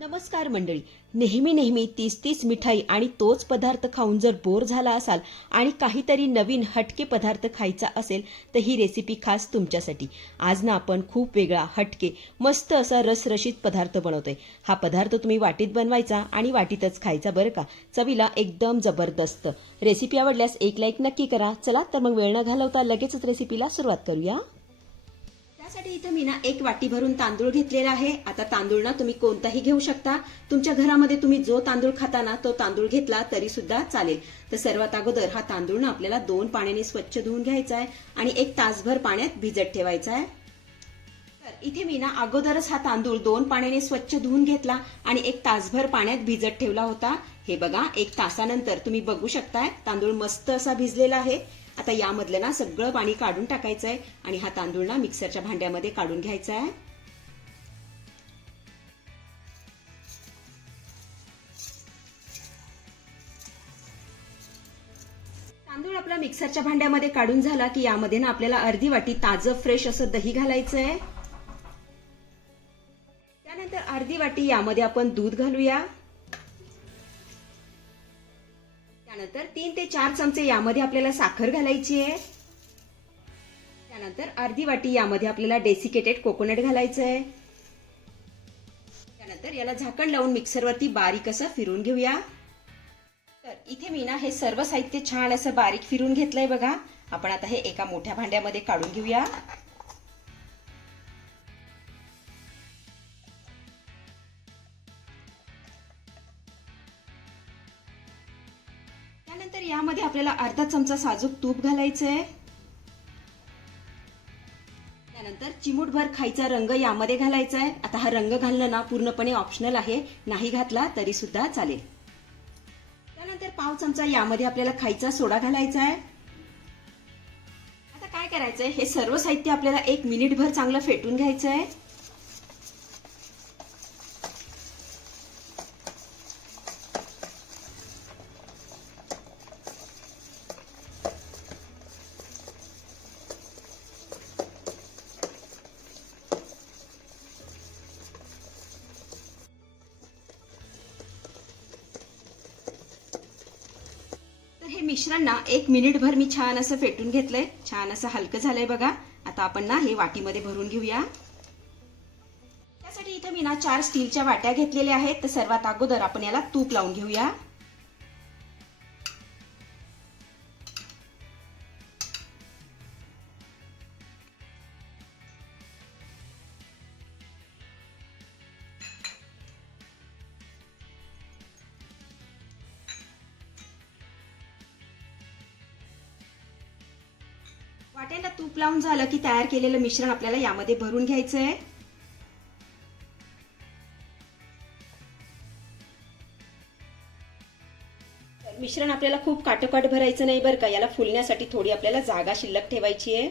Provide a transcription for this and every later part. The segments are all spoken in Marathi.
नमस्कार मंडळी. नेहमी नेहमी तीस तीस मिठाई आणि तोच पदार्थ खाऊन जर बोर झाला असाल आणि काहीतरी नवीन हटके पदार्थ खायचा असेल तर ही रेसिपी खास तुमच्यासाठी. आज ना आपण खूप वेगळा हटके मस्त असा रसरशीत पदार्थ बनवतोय. हा पदार्थ तुम्ही वाटीत बनवायचा आणि वाटीतच खायचा बरं का? चवीला एकदम जबरदस्त. रेसिपी आवडल्यास एक लाईक नक्की करा. चला तर मग वेळ न घालवता लगेचच रेसिपीला सुरुवात करूया. त्यासाठी इथं मी ना एक वाटी भरून तांदूळ घेतलेला आहे. आता तांदूळ ना तुम्ही कोणताही घेऊ शकता. तुमच्या घरामध्ये तुम्ही जो तांदूळ खाता ना तो तांदूळ घेतला तरी सुद्धा चालेल. तर सर्वात अगोदर हा तांदूळ ना आपल्याला दोन पाण्याने स्वच्छ धुवून घ्यायचा आहे आणि एक तासभर पाण्यात भिजत ठेवायचा आहे तर इथे मी ना अगोदरच हा तांदूळ दोन पाण्याने स्वच्छ धुवून घेतला आणि एक तासभर पाण्यात भिजत ठेवला होता. हे बघा एक तासानंतर तुम्ही बघू शकताय तांदूळ मस्त असा भिजलेला आहे. आता यामधलं ना सगळं पाणी काढून टाकायचं आहे आणि हा तांदूळ ना मिक्सरच्या भांड्यामध्ये काढून घ्यायचा आहे तांदूळ आपला मिक्सरच्या भांड्यामध्ये काढून झाला की यामध्ये ना आपल्याला अर्धी वाटी ताजं फ्रेश असं दही घालायचं आहे त्यानंतर अर्धी वाटी यामध्ये आपण दूध घालूया. त्यानंतर तीन ते चार चमचे यामध्ये आपल्याला साखर घालायची आहे. त्यानंतर अर्धी वाटी यामध्ये आपल्याला डेसिकेटेड कोकोनट घालायचं आहे. त्यानंतर याला झाकण लावून मिक्सरवरती बारीक असं फिरून घेऊया. तर इथे मी ना हे सर्व साहित्य छान असं बारीक फिरून घेतलंय बघा. आपण आता हे एका मोठ्या भांड्यामध्ये काढून घेऊया. त्यानंतर यामध्ये आपल्याला अर्धा चमचा साजूक तूप घालायचं आहे त्यानंतर चिमूटभर खायचा रंग यामध्ये घालायचा आहे आता हा रंग घालणं ना पूर्णपणे ऑप्शनल आहे. नाही घातला तरी सुद्धा चालेल. त्यानंतर पाव चमचा यामध्ये आपल्याला खायचा सोडा घालायचा आहे आता काय करायचंय? हे सर्व साहित्य आपल्याला एक मिनिटभर चांगलं फेटून घ्यायचं आहे मिश्रांना एक मिनिटभर मी छान असं फेटून घेतलंय. छान असं हलकं झालंय बघा. आता आपण ना हे वाटीमध्ये भरून घेऊया. त्यासाठी इथं मी ना चार स्टीलच्या वाट्या घेतलेल्या आहेत. तर सर्वात अगोदर आपण याला तूप लावून घेऊया. वाट्याला तूप लावून झालं की तयार केलेलं मिश्रण आपल्याला यामध्ये भरून घ्यायचं आहे मिश्रण आपल्याला खूप काटोकाट भरायचं नाही बरं का याला फुलण्यासाठी थोडी आपल्याला जागा शिल्लक ठेवायची आहे.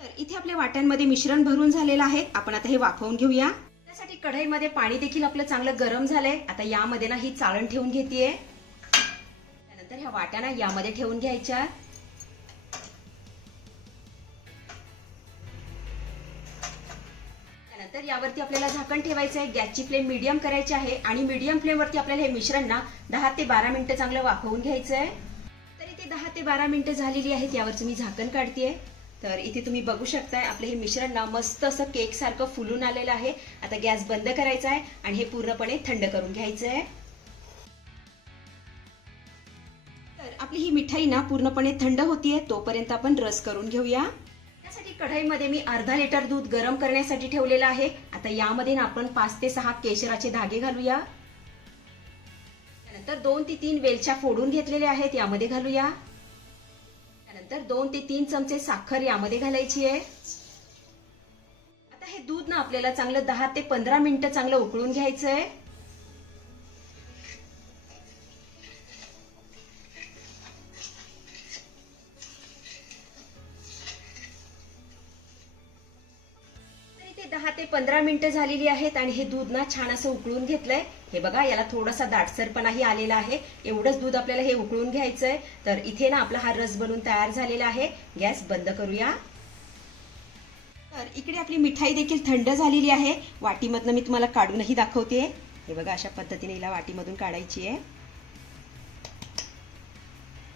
तर इथे आपल्या वाट्यांमध्ये मिश्रण भरून झालेलं आहे आपण आता हे वाफवून घेऊया. कढईमध्ये पाणी देखील आपलं चांगलं गरम झालंय. आता यामध्ये ना ही चाळण ठेवून घेतेय. त्यानंतर ह्या वाट्या ना यामध्ये ठेवून घ्यायच्या. त्यानंतर यावरती आपल्याला झाकण ठेवायचं आहे गॅसची फ्लेम मीडियम करायची आहे आणि मीडियम फ्लेमवरती आपल्याला हे मिश्रण ना दहा ते बारा मिनिटं चांगलं वाफवून घ्यायचं आहे तरी ते दहा ते बारा मिनिटं झालेली आहेत. यावरचं मी झाकण काढतेय. तर इथे तुम्ही बघू शकताय आपलं हे मिश्रण ना मस्त असं केक सारखं फुलून आलेलं आहे. आता गॅस बंद करायचा आहे आणि हे पूर्णपणे थंड करून घ्यायचं आहे. तर आपली ही मिठाई ना पूर्णपणे थंड होतीये तोपर्यंत आपण रस करून घेऊया. त्यासाठी कढईमध्ये मी अर्धा लिटर दूध गरम करण्यासाठी ठेवलेलं आहे. आता यामध्ये ना आपण पाच ते सहा केशराचे धागे घालूया. त्यानंतर दोन ते तीन वेलच्या फोडून घेतलेल्या आहेत यामध्ये घालूया. तर दोन ते तीन चमचे साखर यामध्ये घालायची आहे. आता हे दूध ना आपल्याला चांगलं दहा ते पंधरा मिनिटं चांगलं उकळून घ्यायचं आहे इथे दहा ते पंधरा मिनिटं झालेली आहेत आणि हे दूध ना छान असं उकळून घेतलंय. हे बघा याला थोडासा दाटसरपणाही आलेला आहे. एवढंच दूध आपल्याला हे उकळून घ्यायचंय. तर इथे ना आपला हा रस बनून तयार झालेला आहे. गॅस बंद करूया. तर इकडे आपली मिठाई देखील थंड झालेली आहे. वाटीमधनं मी तुम्हाला काढूनही दाखवते. हे बघा अशा पद्धतीने हिला वाटीमधून काढायची आहे.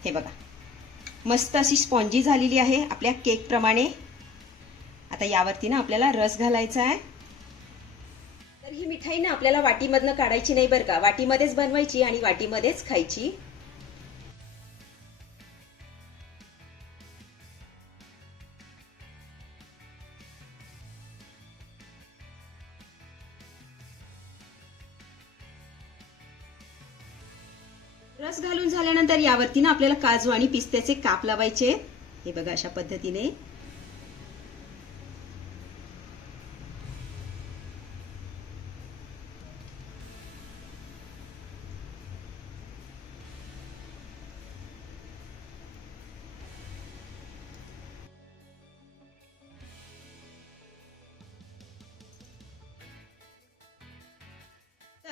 हे बघा मस्त अशी स्पॉन्जी झालेली आहे आपल्या केकप्रमाणे आता यावरती ना आपल्याला रस घालायचा आहे. तर ही मिठाई ना आपल्याला वाटीमधनं काढायची नाही बरं का. वाटीमध्येच बनवायची आणि वाटीमध्येच खायची. रस घालून झाल्यानंतर यावरती ना आपल्याला काजू आणि पिस्त्याचे काप लावायचे. हे बघा अशा पद्धतीने.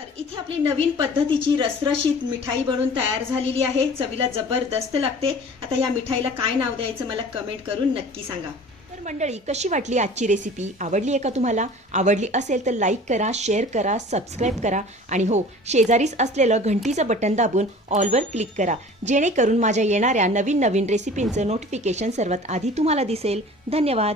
तर इथे आपली नवीन पद्धतीची रसरशीत मिठाई बनून तयार झालेली आहे. चवीला जबरदस्त लागते. आता या मिठाईला काय नाव द्यायचं मला कमेंट करून नक्की सांगा. तर मंडळी कशी वाटली आजची रेसिपी आवडली आहे का तुम्हाला? आवडली असेल तर लाईक करा शेअर करा सबस्क्राईब करा. आणि हो शेजारीच असलेलं घंटीचं बटन दाबून ऑलवर क्लिक करा. जेणेकरून माझ्या येणाऱ्या नवीन नवीन रेसिपींचं नोटिफिकेशन सर्वात आधी तुम्हाला दिसेल. धन्यवाद.